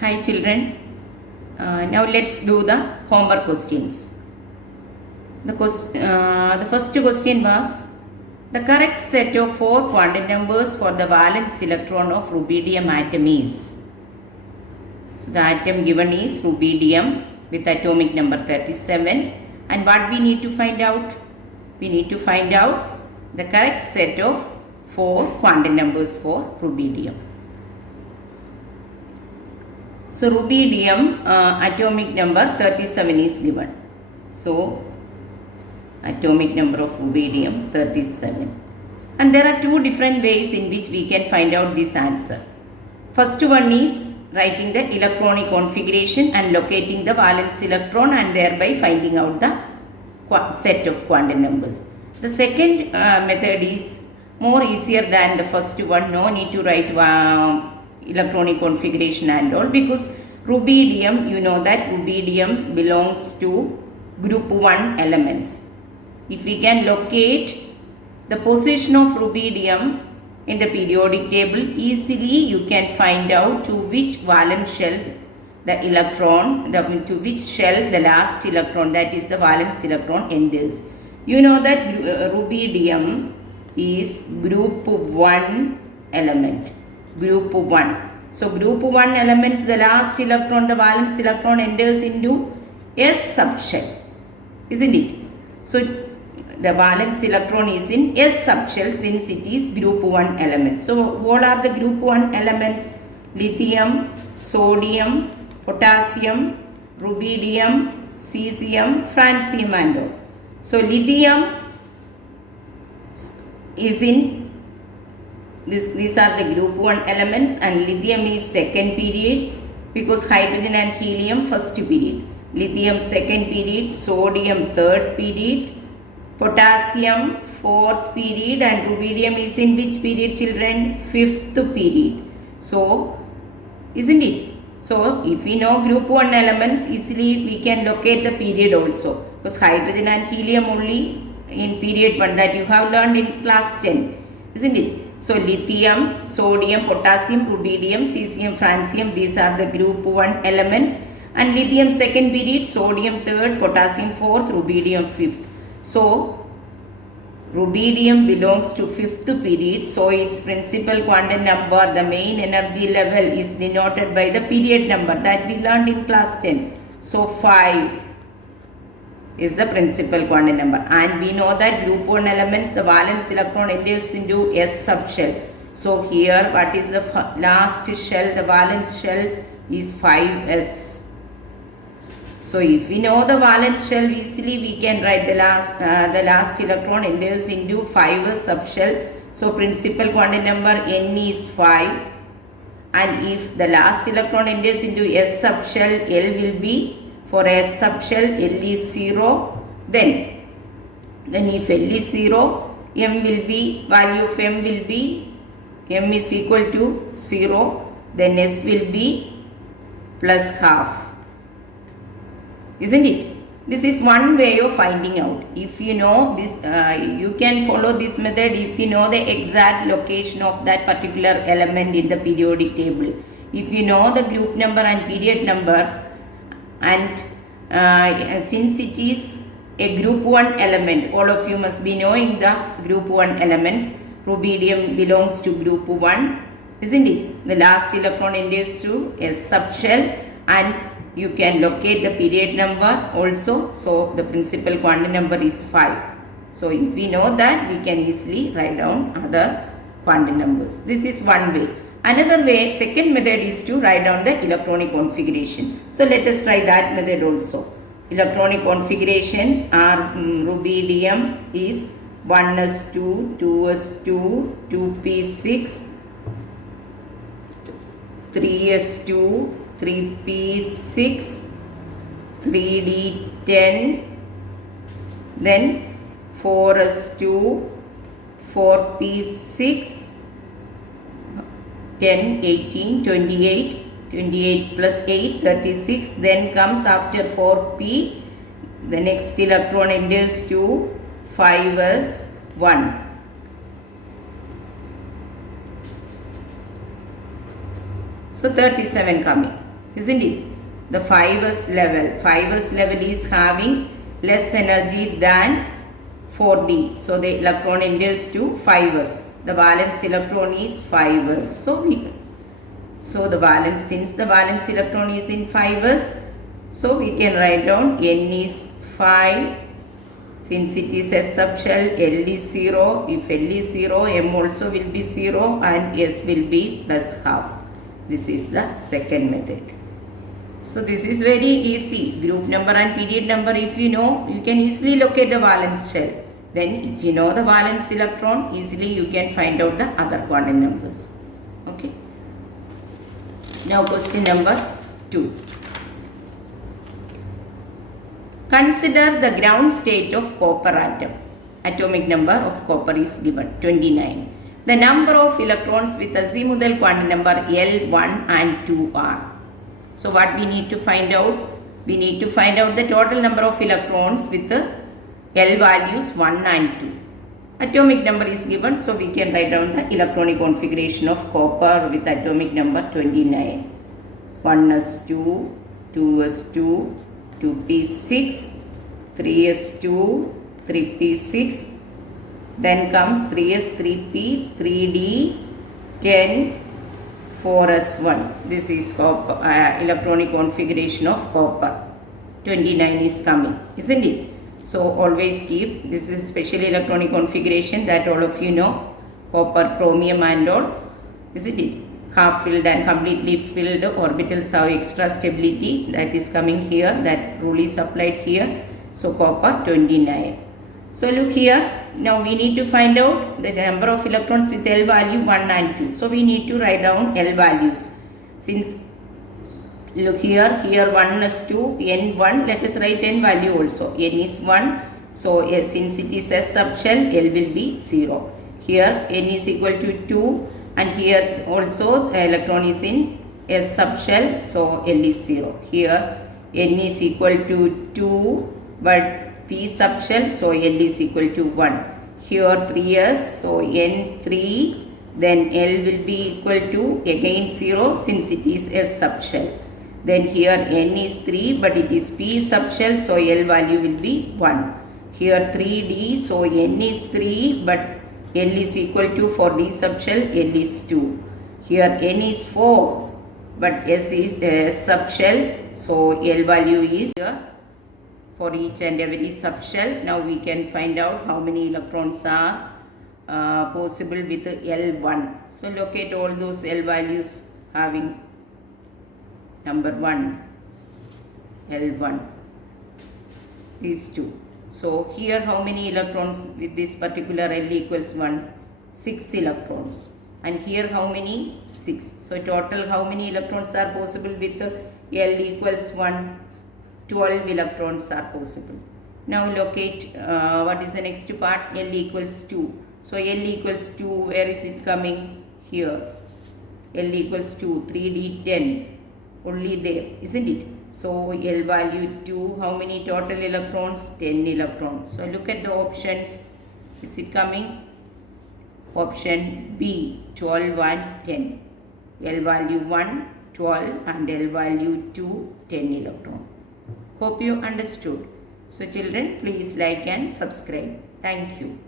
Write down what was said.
Hi children, now let's do the homework questions. The first question was the correct set of 4 quantum numbers for the valence electron of rubidium atom is. So the atom given is rubidium with atomic number 37, and what we need to find out? We need to find out the correct set of 4 quantum numbers for rubidium. So rubidium atomic number 37 is given. So atomic number of rubidium 37. And there are two different ways in which we can find out this answer. First one is writing the electronic configuration and locating the valence electron and thereby finding out the set of quantum numbers. The second method is more easier than the first one. No need to write electronic configuration and all, because rubidium, you know that rubidium belongs to group 1 elements. If we can locate the position of rubidium in the periodic table, easily you can find out to which valence shell the electron, to which shell the last electron, that is the valence electron, enters. You know that rubidium is group 1 element. Group 1. So group 1 elements, the last electron, the valence electron, enters into S subshell, isn't it? So the valence electron is in S subshell since it is group 1 element. So what are the group 1 elements? Lithium, sodium, potassium, rubidium, cesium, francium and all. So lithium is in these are the group 1 elements, and lithium is second period because hydrogen and helium first period. Lithium second period, sodium third period, potassium fourth period, and rubidium is in which period, children? Fifth period. So, isn't it? So, if we know group 1 elements, easily we can locate the period also, because hydrogen and helium only in period 1, that you have learned in class 10, isn't it? So lithium, sodium, potassium, rubidium, cesium, francium, these are the group 1 elements, and lithium second period, sodium third, potassium fourth, rubidium fifth. So rubidium belongs to fifth period, so its principal quantum number, the main energy level, is denoted by the period number that we learned in class 10. So 5 is the principal quantum number, and we know that group 1 elements, the valence electron enters into S subshell. So here what is the last shell? The valence shell is 5s. So if we know the valence shell, easily we can write the last electron enters into 5s subshell. So principal quantum number N is 5, and if the last electron enters into S subshell, L will be, for S subshell, L is 0, then if L is 0, M will be, value of M will be, M is equal to 0, then S will be plus half, isn't it? This is one way of finding out. If you know this, you can follow this method if you know the exact location of that particular element in the periodic table. If you know the group number and period number, and since it is a group 1 element, all of you must be knowing the group 1 elements. Rubidium belongs to group 1, isn't it? The last electron enters to S subshell, and you can locate the period number also. So the principal quantum number is 5. So if we know that, we can easily write down other quantum numbers. This is one way. Another way, second method, is to write down the electronic configuration. So let us try that method also. Electronic configuration, our rubidium is 1s2, 2s2, 2p6, 3s2, 3p6, 3d10, then 4s2, 4p6, 10, 18, 28, 28 plus 8, 36, then comes after 4p, the next electron enters to 5s, 1. So 37 coming. isn't it? The 5s level is having less energy than 4d. So the electron enters to 5s. The valence electron is 5s. So the valence, since the valence electron is in 5s, so we can write down n is 5. Since it is S subshell, L is 0. If L is 0, M also will be 0 and S will be plus half. This is the second method. So this is very easy. Group number and period number, if you know, you can easily locate the valence shell. Then if you know the valence electron, easily you can find out the other quantum numbers. Okay. Now question number 2. Consider the ground state of copper atom. Atomic number of copper is given 29. The number of electrons with azimuthal quantum number L, 1 and 2 are. So what we need to find out? We need to find out the total number of electrons with the L values 1 and 2. Atomic number is given, so we can write down the electronic configuration of copper with atomic number 29. 1s2, 2s2, 2p6, 3s2, 3p6, then comes 3s3p, 3d, 10, 4s1. This is copper, electronic configuration of copper. 29 is coming, isn't it? So always keep, this is special electronic configuration that all of you know, copper, chromium and all, isn't it? Half filled and completely filled orbitals have extra stability, that is coming here, that rule is applied here. So copper 29. So look here, now we need to find out the number of electrons with L value 1 and 2. So we need to write down L values. Since look here 1 is 2, n1, let us write n value also. N is 1, so since it is S subshell, L will be 0. Here n is equal to 2 and here also the electron is in S subshell, so L is 0. Here n is equal to 2 but P subshell, so L is equal to 1. Here 3s, so n3, then L will be equal to again 0 since it is S subshell. Then here n is 3 but it is P subshell, so L value will be 1. Here 3d, so n is 3 but L is equal to, for d subshell, L is 2. Here n is 4 but S is S subshell, so L value is here for each and every subshell. Now we can find out how many electrons are possible with L1. So locate all those L values having number 1, L1, these two. So here how many electrons with this particular L equals 1? 6 electrons. And here how many? 6. So total how many electrons are possible with L equals 1? 12 electrons are possible. Now locate what is the next part? L equals 2. So L equals 2, where is it coming? Here. L equals 2, 3d 10. Only there, isn't it? So L value 2, how many total electrons? 10 electrons. So look at the options. Is it coming? Option B, 12 and 10. L value 1, 12 and L value 2, 10 electron. Hope you understood. So children, please like and subscribe. Thank you.